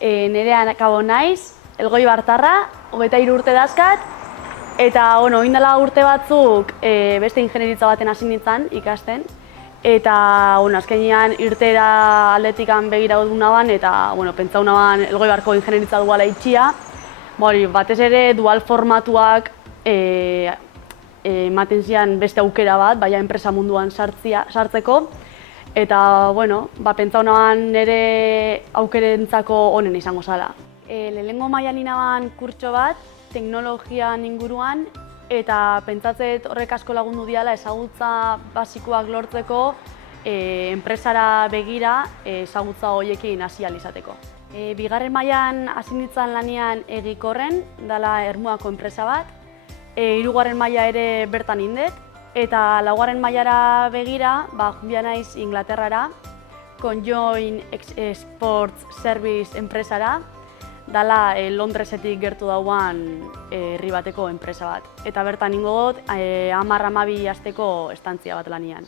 Nerea kabo naiz, Elgoi Bartarra, 23 urte dazkat, eta orain dela urte batzuk beste ingenieritza baten hasi nintzen ikasten, eta azkenean irteera aldetikan begira dut naban, eta pentsau naban Elgoi Barko ingenieritza duala itxia, batez ere dual formatuak ematen zian beste aukera bat, baina enpresa munduan sartzeko, eta pentsau naban nire aukerentzako onen izango zala. Lehenengo mailan inaban kurtso bat, teknologian inguruan, eta pentsatzet horrek asko lagundu diala ezagutza basikoak lortzeko enpresara begira ezagutza horiekin hasi ahal izateko. Bigarren mailan hasi nintzen lanean Egikorren, dela Ermuako enpresa bat, hirugarren maila ere bertan indet, eta laugarren mailara begira joan naiz Inglaterrara, Conjoint Sports Service enpresara, dela Londresetik gertu dauan herri bateko enpresa bat. Eta bertan ingo dut 10-12 asteko estantzia bat lanian.